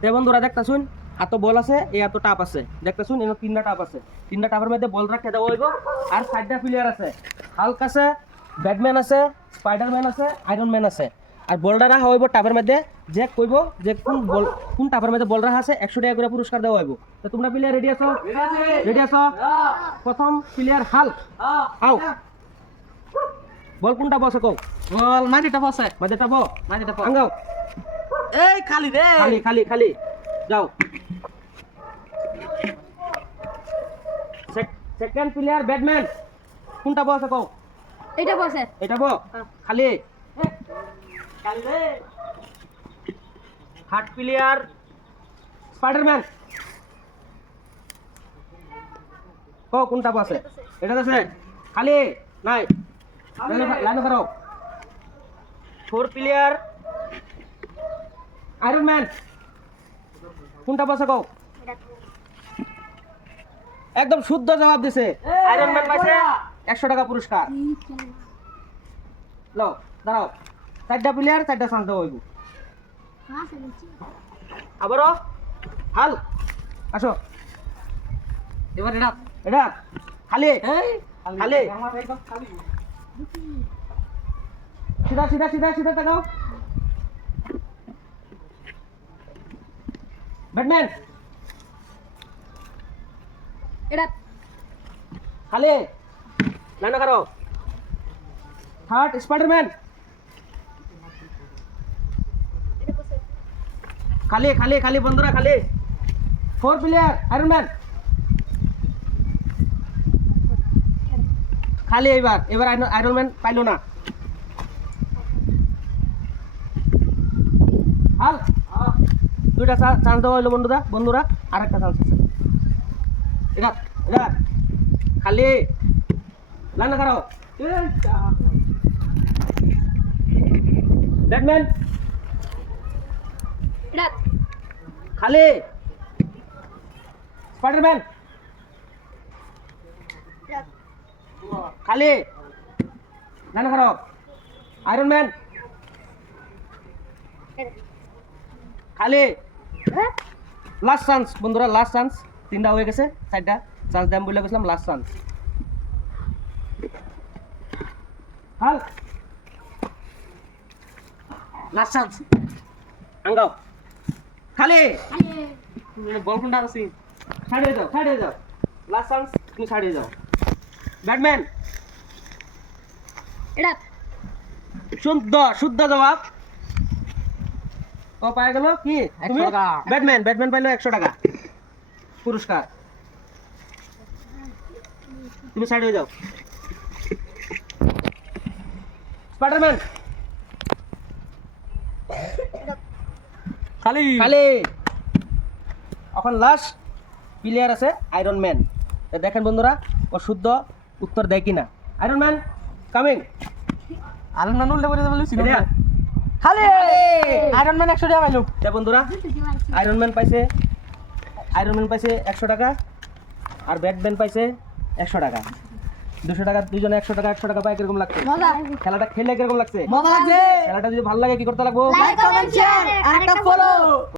তে বন্ধুরা দেখতাছুন এত বল আছে এই এত টাপ আছে দেখতাছুন এনো তিনটা টাপ আছে তিনটা টাপের মধ্যে বল রাখতে দেওয়া হইব আর চারটা প্লেয়ার আছে হাল্ক আছে ব্যাটম্যান আছে স্পাইডারম্যান আছে আয়রন ম্যান আছে আর বলটা রাখা হইব টাপের মধ্যে যে কইব যে কোন টাপের মধ্যে বল রাখা আছে 100 টাকা করে পুরস্কার দেওয়া হইব তো তোমরা প্লেয়ার রেডি আছো প্রথম প্লেয়ার হাল্ক আও বল কোনটা বসে কও বল মাটিটা বসে মাঝেটা বো মাটিটা বল আঙ্গাও এই খালি রে খালি যাও সেকেন্ড প্লেয়ার ব্যাটম্যান কোনটা বসে কও এটা বসে এটা বো খালি খালি রে থার্ড প্লেয়ার স্পাইডারম্যান কও কোনটা বসে এটা আছে খালি নাই লাইন করো ফোর প্লেয়ার আয়রন ম্যান কোনটা বসে কও একদম শুদ্ধ জবাব দিছে আয়রন ম্যান পাইছে 100 টাকা পুরস্কার লও দাঁড়াও চারটা প্লেয়ার চারটা চান্স দেওয়া হইব আবারও হাল আসো এবার এটা এটা খালি এই খালি আমার একদম খালি সিধা তাকাও ব্যাটম্যান এটা খালি লাইন করো থার্ড স্পাইডারম্যান খালি বন্ধুরা খালি ফোর প্লেয়ার আয়রন ম্যান খালি এবার আয়রন ম্যান পাইলো না হাল দুইটা চান্স দেওয়া হইলো বন্ধুরা আর একটা চান্স আছে এটা খালি লাইন করো ব্যাটম্যান এটা খালি স্পাইডারম্যান খালি লাইন করো আয়রন ম্যান খালি লাস্ট চান্স বন্ধুরা লাস্ট চান্স তিনটা হয়ে গেছে চারটা চান্স দাম বলে গেছিলাম লাস্ট চান্স হাল লাস্ট চান্স আঙ্গাও খালি বল কোনটা আছে ছাড়িয়ে যাও লাস্ট চান্স তুমি ছাড়িয়ে যাও ব্যাটম্যান এটা শুদ্ধ জবাব ও পাই গেল কি 100 টাকা। ব্যাটম্যান পাইলো 100 টাকা পুরস্কার তুমি সাইড হয়ে যাও স্পাইডারম্যান খালি খালি এখন লাস্ট প্লেয়ার আছে আয়রন ম্যান দেখেন বন্ধুরা ও শুদ্ধ উত্তর দেয় কিনা আয়রন ম্যান কামিং আলম নানুল দেবরে বলছি খালি আয়রন ম্যান 100 টাকা পাইলো বন্ধুরা আয়রন ম্যান পাইছে 100 টাকা আর ব্যাটম্যান পাইছে 100 টাকা 200 টাকা দুইজনে 100 টাকা পায় কিরকম লাগছে মজা খেলাটা খেলে কিরকম লাগছে মজা লাগছে খেলাটা যদি ভালো লাগে কি করতে লাগবো লাইক কমেন্ট শেয়ার আর একটা ফলো